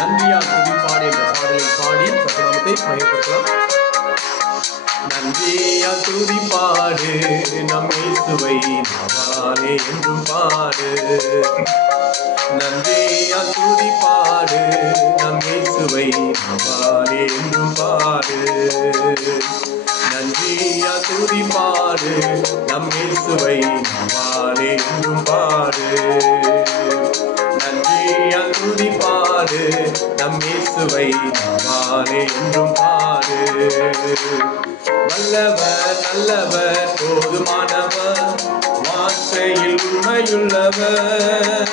நன்றியால் துதிப்பாடு என்ற பாடலை பாடி கர்த்தநாமத்தை மகிமைப்படுத்தலாம். நன்றியால் துதிப்பாடு நம் இயேசுவை நாவாலே என்றும் பாடு. நன்றியால் துதிப்பாடு நம் இயேசுவை நாவாலே என்றும் பாடு. நன்றியால் துதிப்பாடு நம் இயேசுவை நாவாலே என்றும் பாடு. நன்றியால் துதிப்பாடு நம் இயேசுவை நாவாலே என்றும் பாடு. வல்லவர் நல்லவர் போதுமானவர் வார்த்தையில் உண்மையுள்ளவர்.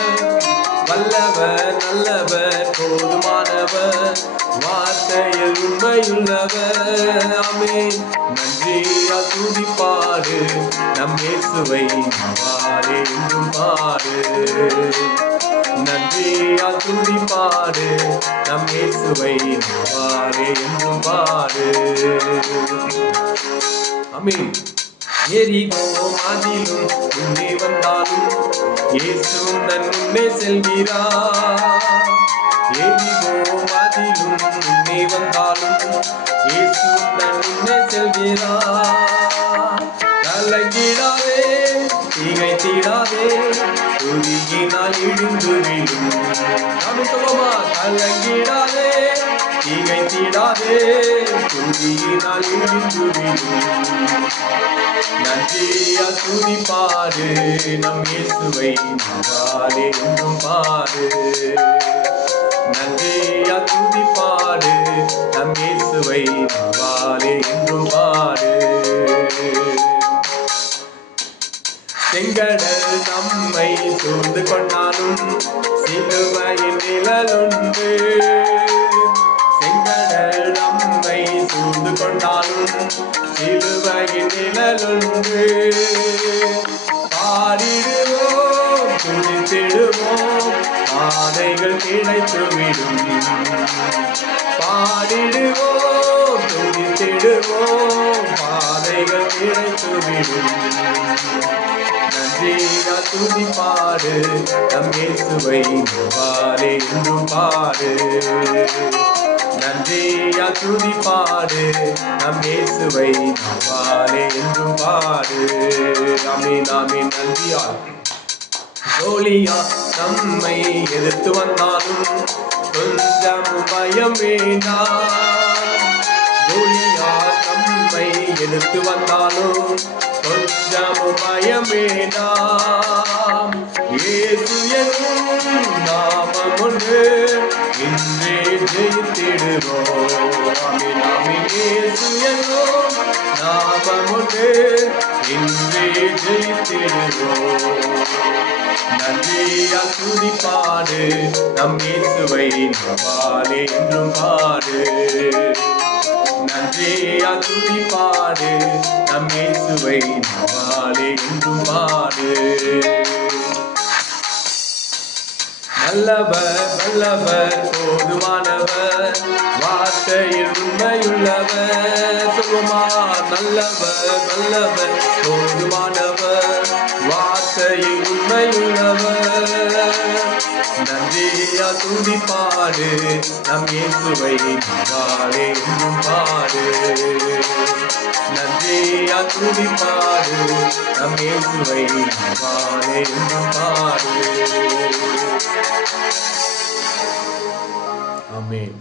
வல்லவர் நல்லவர் போதுமானவர் வார்த்தையில் உண்மையுள்ளவர். ஆமென். நன்றியால் துதிப்பாடு நம் இயேசுவை நாவாலே என்றும் பாடு. நன்றியால் துதிப்பாடு நம் இயேசுவை நாவாலே என்றும் பாடு. ஆமென். எரிகோ மதிலும் முன்னே வந்தாலும் இயேசு தன் முன்னே செல்கிறார். எரிகோ மதிலும் முன்னே வந்தாலும் இயேசு தன் முன்னே செல்கிறார். கலங்கிடாதே திகைத்திடாதே துதியினால் இழுந்து விடும். கலங்கிடாதே திகைத்திடாதே துதியினால் இழுந்து விடும். நன்றியால் துதிப்பாடு நம் இயேசுவை நாவாலே என்றும் பாடு. நன்றியால் துதிப்பாடு நம் இயேசுவை நாவாலே என்றும் பாடு. செங்கடல் நம்மை சூழ்ந்து கொண்டாலும் சிலுவையின் நிழலுண்டு. செங்கடல் நம்மை சூழ்ந்து கொண்டாலும் சிலுவையின் நிழலுண்டு. பாடிடுவோம் துதித்திடுவோம் பாதைகள் கிடைத்துவிடும். பாடிடுவோம் துதித்திடுவோம் பாதைகள் கிடைத்துவிடும். நன்றியால் துதிப்பாடு நம் இயேசுவை நாவாலே என்றும் பாடு. நன்றியால் துதிப்பாடு நம் இயேசுவை நாவாலே என்றும் பாடு. ஆமென் ஆமென். நன்றியால் கோலியா நம்மை எதிர்த்து வந்தாலும் கொஞ்சம் பயம் வேண்டாம். கோலியா நம்மை எதிர்த்து வந்தாலும் கொஞ்சம் பயம் வேண்டாம். இயேசு என்னும் நாமம் ஒன்று இன்றே ஜெயித்திடுவோம். ஆமென் ஆமென். இயேசு என்னும் நாமம் ஒன்று இன்றே ஜெயித்திடுவோம். நன்றியால் துதிப்பாடு நம் இயேசுவை நாவாலே என்றும் பாடு. நன்றியால் துதிப்பாடு நம் இயேசுவை நாவாலே என்றும் பாடு. நல்லவர் வல்லவர் போதுமானவர் வார்த்தையில் உண்மையுள்ளவர். சொல்லுமா. நல்லவர் வல்லவர் போதுமானவர் வார்த்தையில் உண்மையுள்ளவர். நன்றியால் துதிப்பாடு நம் இயேசுவை நாவாலே என்றும் பாடு. நன்றியால் துதிப்பாடு நம் இயேசுவை நாவாலே என்றும் பாடு. ஆமென்.